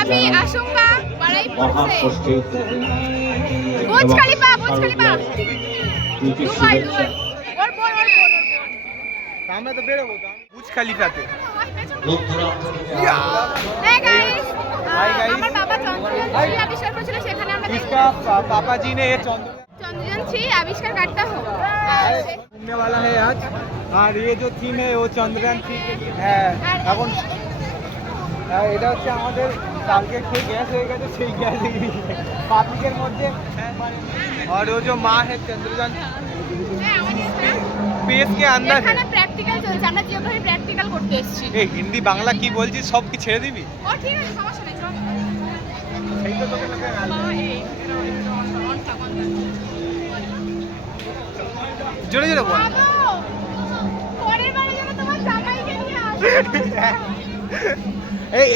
আমি আশঙ্কা বাড়াই পড়ছে বুর্জ খলিফা আমরা তো বেরোবো বুর্জ খলিফাতে। हाय गाइस আমার বাবা চন্দ্রযান 3 আবিষ্কার করেছিল সেখানে আমরা इसका पापा जी ने ये चंद्रयान 3 आविष्कार करता हो घूमने वाला है आज। और ये जो थीम है वो चंद्रयान 3 के लिए है। এখন এটা হচ্ছে আমাদের টার্গেট से গ্যাস হয়ে গেছে সেই গ্যাস পাবলিকের মধ্যে। और वो जो माँ है चंद्रयान स्पेस के अंदर है। এখানে প্র্যাকটিক্যাল চলছে আমরা জিওগ্রাফি প্র্যাকটিক্যাল করতে এসেছি। এই হিন্দি বাংলা কি বলছিস সব কি ছেড়ে দিবি? ও ঠিক আছে সমস্যা নেই চল সেই তো তোকে লাগে বাবা এই অন থাকুন জোরে জোরে বল। পরের বারে যেন তোমার জামাইকে নিয়ে আসো এই